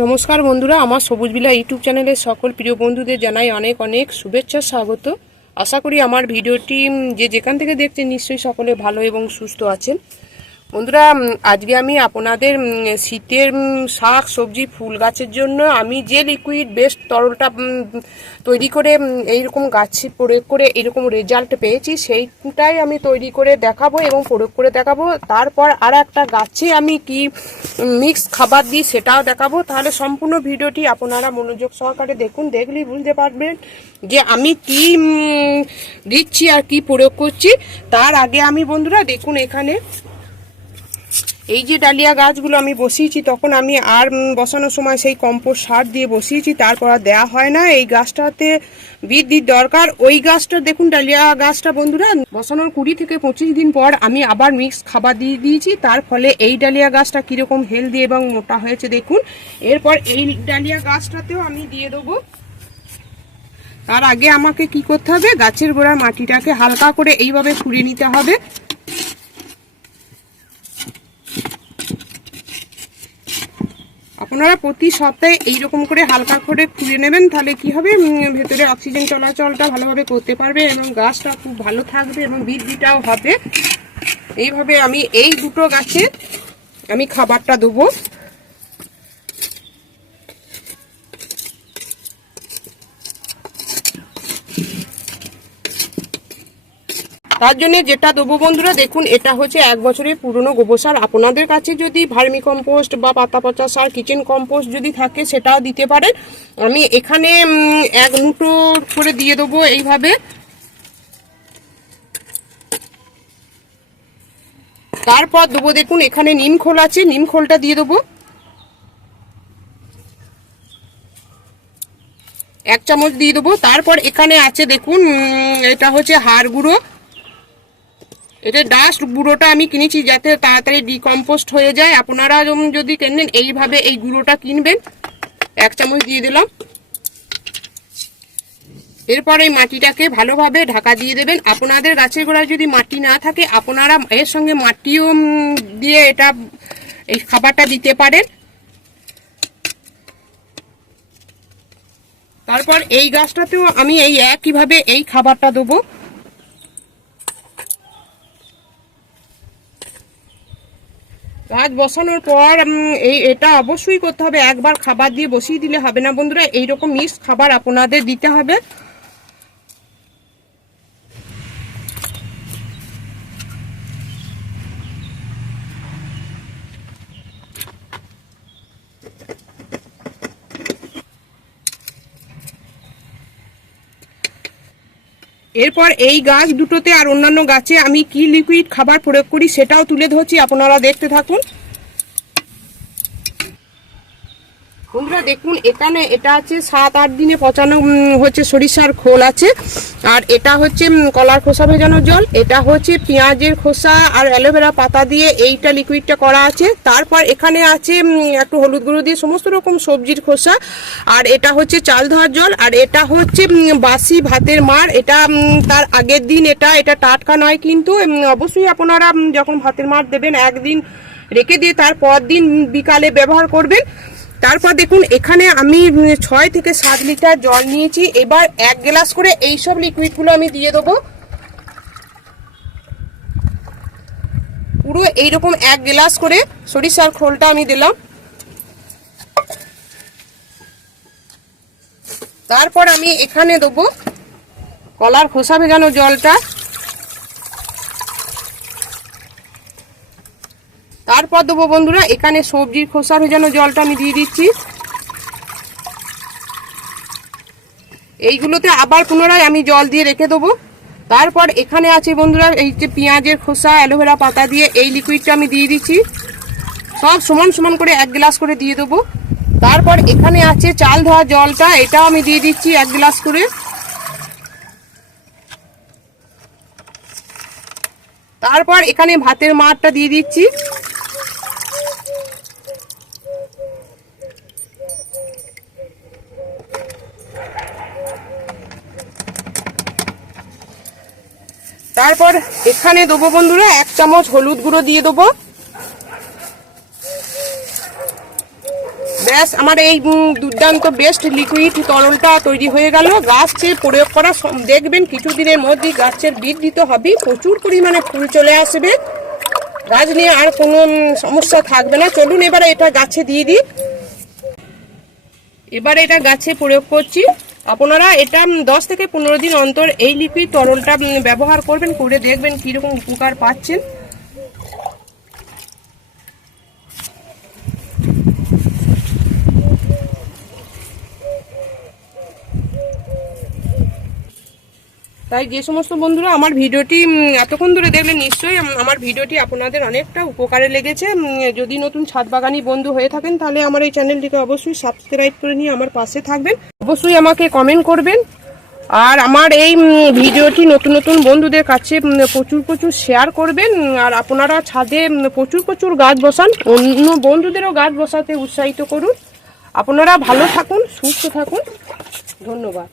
নমস্কার বন্ধুরা, আমার সবুজ বিলা ইউটিউব চ্যানেলের সকল প্রিয় বন্ধুদের জানাই অনেক অনেক শুভেচ্ছা, স্বাগত। আশা করি আমার ভিডিওটি যে যেখান থেকে দেখছেন নিশ্চয়ই সকলে ভালো এবং সুস্থ আছেন। বন্ধুরা আজকে আমি আপনাদের শীতের শাক, সবজি, ফুল গাছের জন্য আমি যে লিকুইড বেস্ট তরলটা তৈরি করে এইরকম গাছে প্রয়োগ করে এরকম রেজাল্ট পেয়েছি, সেইটাই আমি তৈরি করে দেখাবো এবং প্রয়োগ করে দেখাবো। তারপর আর একটা গাছে আমি কি মিক্স খাবার দিই সেটাও দেখাবো। তাহলে সম্পূর্ণ ভিডিওটি আপনারা মনোযোগ সহকারে দেখুন, দেখলেই বুঝতে পারবেন যে আমি কি দিচ্ছি আর কি প্রয়োগ করছি। তার আগে আমি বন্ধুরা দেখুন এখানে এই যে ডালিয়া গাছগুলো আমি বসিয়েছি, তখন আমি আর বসানোর সময় সেই কম্পোস্ট সার দিয়ে বসিয়েছি, তারপর আর দেওয়া হয় না। এই গাছটাতে বৃদ্ধির দরকার। ওই গাছটা, দেখুন ডালিয়া গাছটা বন্ধুরা, বসানোর কুড়ি থেকে পঁচিশ দিন পর আমি আবার মিক্স খাবার দিয়ে দিয়েছি। তার ফলে এই ডালিয়া গাছটা কীরকম হেলদি এবং মোটা হয়েছে দেখুন। এরপর এই ডালিয়া গাছটাতেও আমি দিয়ে দেবো। তার আগে আমাকে কি করতে হবে? গাছের গোড়ার মাটিটাকে হালকা করে এইভাবে খুঁড়ে নিতে হবে। আপনারা প্রতি সপ্তাহে এইরকম করে হালকা করে খুলে নেবেন, তাহলে কি হবে? ভেতরে অক্সিজেন চলাচলটা ভালোভাবে করতে পারবে এবং গাছটা খুব ভালো থাকবে এবং বৃদ্ধিটাও হবে। এইভাবে আমি এই দুটো গাছে আমি খাবারটা দেবো। তার জন্য যেটা দেবো বন্ধুরা, দেখুন, এটা হচ্ছে এক বছরের পুরনো গোবর সার। আপনাদের কাছে যদি ভার্মি কম্পোস্ট বা পাতা পচা সার, কিচেন কম্পোস্ট যদি থাকে, সেটাও দিতে পারেন। আমি এখানে এক মুঠো করে দিয়ে দেবো এইভাবে। তারপর দেবো, দেখুন, এখানে নিম খোল আছে, নিম খোলটা দিয়ে দেবো। এক চামচ দিয়ে দেবো। তারপর এখানে আছে, দেখুন এটা হচ্ছে হাড় গুঁড়ো। এটা ডাস্ট গুঁড়োটা আমি কিনেছি যাতে তাড়াতাড়ি ডিকম্পোস্ট হয়ে যায়। আপনারা যদি কেনেন, এইভাবে এই গুঁড়োটা কিনবেন। এক চামচ দিয়ে দিলাম। এরপর এই মাটিটাকে ভালোভাবে ঢাকা দিয়ে দেবেন। আপনাদের গাছের গোড়ায় যদি মাটি না থাকে, আপনারা এর সঙ্গে মাটিও দিয়ে এটা, এই খাবারটা দিতে পারেন। তারপর এই গাছটাতেও আমি এই একইভাবে এই খাবারটা দেবো। গাছ বসানোর পর এই, এটা অবশ্যই করতে হবে। একবার খাবার দিয়ে বসিয়ে দিলে হবে না বন্ধুরা। এইরকম মিক্স খাবার আপনাদের দিতে হবে। এরপর এই গাছ দুটোতে আর অন্যান্য গাছে আমি কি লিকুইড খাবার প্রয়োগ করি সেটাও তুলে ধরছি, আপনারা দেখতে থাকুন। বন্ধুরা, দেখুন এখানে এটা আছে সাত আট দিনে পচানো হচ্ছে সরিষার খোল আছে। আর এটা হচ্ছে কলার খোসা ভেজানো জল, এটা হচ্ছে পেঁয়াজের খোসা আর অ্যালোভেরা পাতা দিয়ে এইটা লিকুইডটা করা আছে। তারপর এখানে আছে একটু হলুদ গুঁড়ো দিয়ে সমস্ত রকম সবজির খোসা, আর এটা হচ্ছে চাল ধোয়ার জল, আর এটা হচ্ছে বাসি ভাতের মার, এটা তার আগের দিন এটা এটা টাটকা নয় কিন্তু অবশ্যই আপনারা যখন ভাতের মার দেবেন, একদিন রেখে দিয়ে তারপর দিন বিকালে ব্যবহার করবেন। তারপর দেখুন, এখানে আমি ছয় থেকে সাত লিটার জল নিয়েছি। এবার এক গ্লাস করে এইসব লিকুইডগুলো আমি দিয়ে দেবো। পুরো এইরকম এক গ্লাস করে সরিষার খোলটা আমি দিলাম। তারপর আমি এখানে দেবো কলার খোসা ভেজানো জলটা। তারপর দেবো বন্ধুরা, এখানে সবজির খোসা ভেজানো জলটা আমি দিয়ে দিচ্ছি। এইগুলোতে আবার পুনরায় আমি জল দিয়ে রেখে দেবো। তারপর এখানে আছে বন্ধুরা, এই যে পেঁয়াজের খোসা, অ্যালোভেরা পাতা দিয়ে এই লিকুইডটা আমি দিয়ে দিচ্ছি। সব সমান সমান করে এক গ্লাস করে দিয়ে দেবো। তারপর এখানে আছে চাল ধোয়া জলটা, এটাও আমি দিয়ে দিচ্ছি এক গ্লাস করে। তারপর এখানে ভাতের মারটা দিয়ে দিচ্ছি। তারপর এখানে দেবো বন্ধুরা এক চামচ হলুদ গুঁড়ো দিয়ে দেবো। ব্যাস, আমার এই দুর্দান্ত বেস্ট লিকুইড তরলটা তৈরি হয়ে গেল। গাছে প্রয়োগ করা দেখবেন কিছুদিনের মধ্যেই গাছের বৃদ্ধি তো হবেই প্রচুর পরিমাণে ফুল চলে আসবে। গাছ নিয়ে আর কোনো সমস্যা থাকবে না। চলুন এবারে এটা গাছে দিয়ে দিই। এবার এটা গাছে প্রয়োগ করছি। আপনারা এটা দশ থেকে পনেরো দিন অন্তর এই লিকুইড তরলটা ব্যবহার করবেন, করে দেখবেন কীরকম উপকার পাচ্ছেন। তাই যে সমস্ত বন্ধুরা আমার ভিডিওটি এতক্ষণ ধরে দেখলেন, নিশ্চয়ই আমার ভিডিওটি আপনাদের অনেকটা উপকারে লেগেছে। যদি নতুন ছাদ বাগানি বন্ধু হয়ে থাকেন, তাহলে আমার এই চ্যানেলটিকে অবশ্যই সাবস্ক্রাইব করে নিয়ে আমার পাশে থাকবেন। অবশ্যই আমাকে কমেন্ট করবেন। আর আমার এই ভিডিওটি নতুন নতুন বন্ধুদের কাছে প্রচুর প্রচুর শেয়ার করবেন। আর আপনারা ছাদে প্রচুর প্রচুর গাছ বসান। অন্য বন্ধুদেরও গাছ বসাতে উৎসাহিত করুন। আপনারা ভালো থাকুন, সুস্থ থাকুন। ধন্যবাদ।